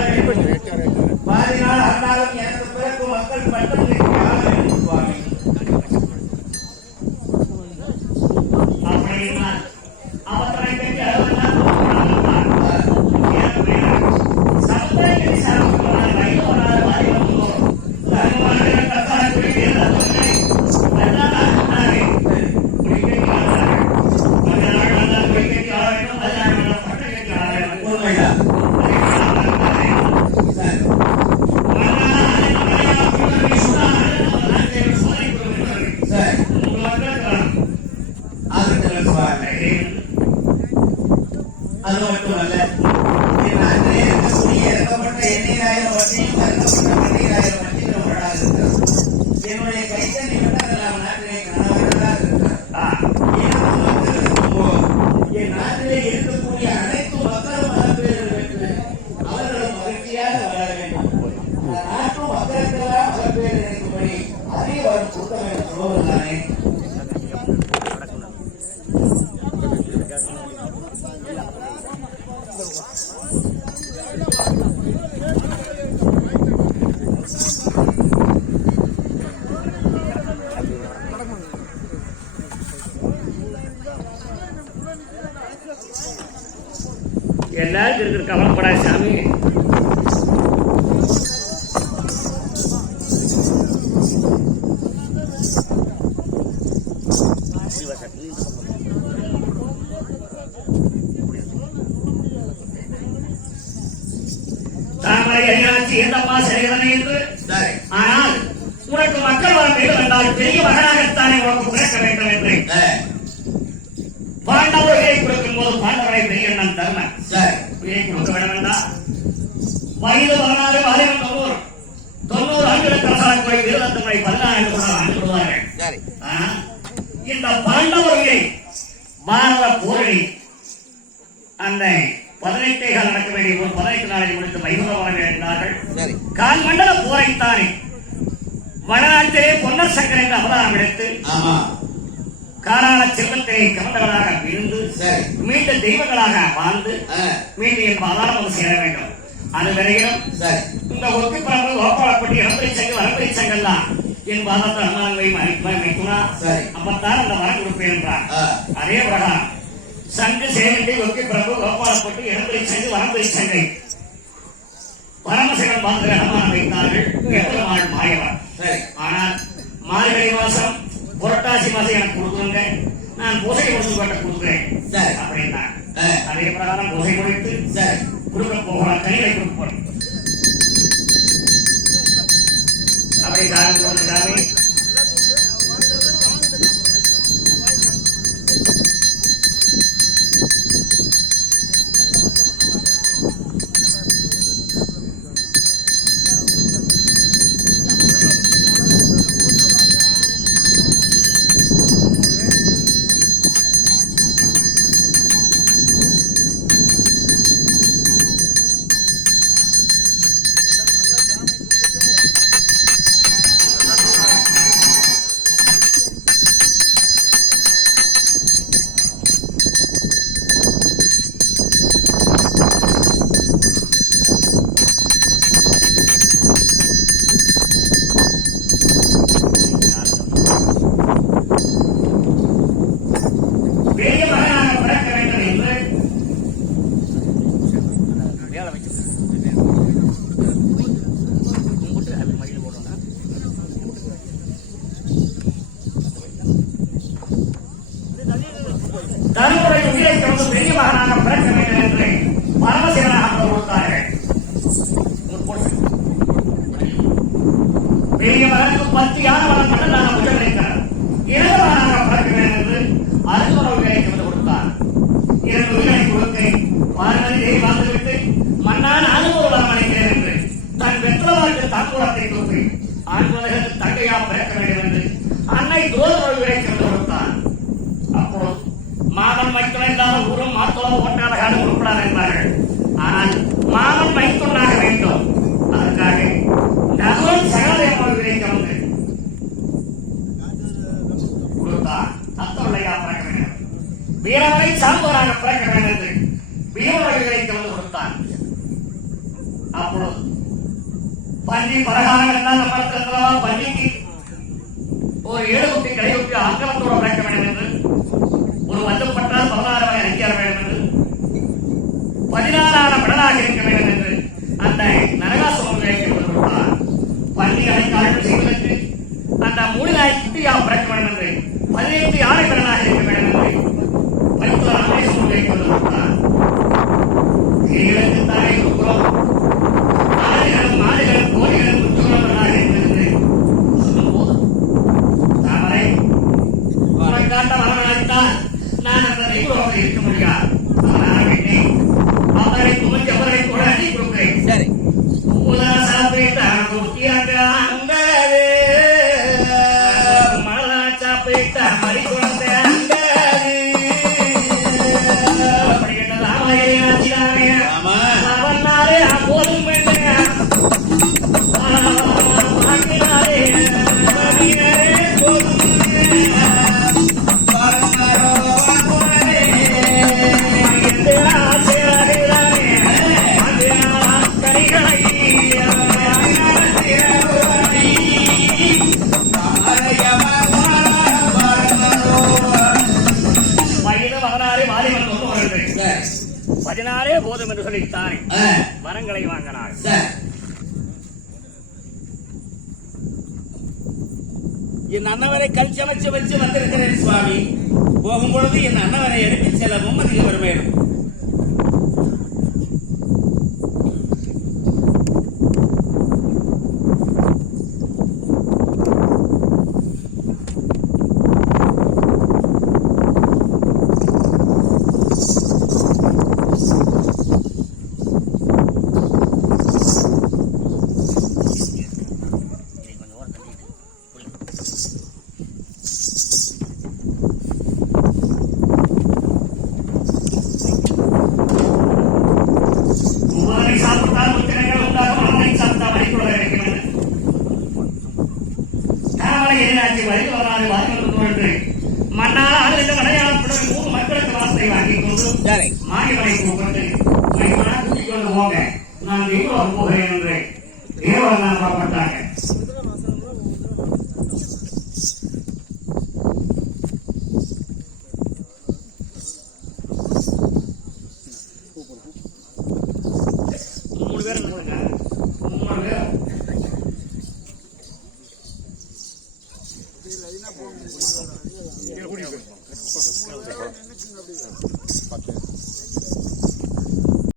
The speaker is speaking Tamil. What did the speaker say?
哎，不行，எல்லாருக்கும் இருக்கிற கவலைப்படாது சாமி. கொடுக்க வயது பதினாறு தொண்ணூறு தொண்ணூறு ஆண்டுகளுக்கு அரசாங்க கோயில் ஆண்டு இந்த பாண்டவர்களை போரில் அந்த பதினெட்டே கால் நடக்க வேண்டிய ஒரு பதினெட்டு நாளை முடித்து வைபவமாக இருந்தார்கள் கால் மண்டல போரைத்தானே வடநாட்டிலே பொன்னர் சங்கர் என்ற அவதாரம் எடுத்து ஆமா. காராள செல்வத்திலே கவர்ந்தவராக விழுந்து சரி. மீண்டும் தெய்வங்களாக வாழ்ந்து மீண்டும் என் பாதாளம் சேர வேண்டும். அது வரையிலும் இந்த ஒத்தி பரம்பு கோபாலப்பட்டி இளம்பரி சங்கம் வரம்பரி சங்கம்லாம் என் பாதத்தை அண்ணாங்கை வைக்குமா சரி. அப்பத்தான் அந்த வரம் கொடுப்பேன் என்றார். அதே பிரகாரம். சங்கு சேவண்டி ஒக்கி பிரபு கோபாலப்பட்டி இளம்பரி சங்கு வரம்பரி சங்கை. பரமசிவன் பாத்திர அனுமானம் வைத்தார்கள். எவ்வளவு மாயவர்? சரி. ஆனால் மார்கழி மாசம் புரட்டாசி மாசம் எனக்கு கொடுக்குங்க நான் பூசை கொடுத்து கொண்ட கொடுக்குறேன். சரி. அப்படின்னா அதே பிரகாரம் பூசை கொடுத்து சரி. கொடுக்க போகிறார் கனிகளை கொடுக்க போறேன் அப்படி மகனுக்கு பத்து யானை வளம் ஒரு ஏழுகுட்டி கையொட்டி ஆக்கிரமத்தோடு வழங்க வேண்டும் ஒரு வந்தப்பட்டால் பதினாறு வகை அறிஞர் வேண்டும் பதினாறான மடலாக இருக்க வேண்டும் என்று அந்த நரகாசுரம் கேட்கப்பட்டுள்ளார் பள்ளிகளை தாழ்வு செய்வதற்கு அந்த மூலிலாய் குட்டியா பிறக்க வேண்டும் என்று பதினைந்து யானை கடனாக இருக்க வேண்டும் என்று பைத்தோர் அமேஸ்வரம் கேட்கப்பட்டுள்ளார் Take that. பதினாறே போதும் என்று சொல்லித்தானே வரங்களை வாங்கினாள் என் அண்ணவரை கல் சமைச்சு வச்சு வந்திருக்கிறேன் சுவாமி. போகும் பொழுது என் அண்ணவரை எடுத்து செல்லவும் அதிக வரும் மகனை கூப்பிட்டு என் மனத்துக்கு கொண்டு போங்க நான் தெய்வம் போகிறேன் என்றேன் தேவன் நான் புறப்பட்டாங்க மூணு பேரும்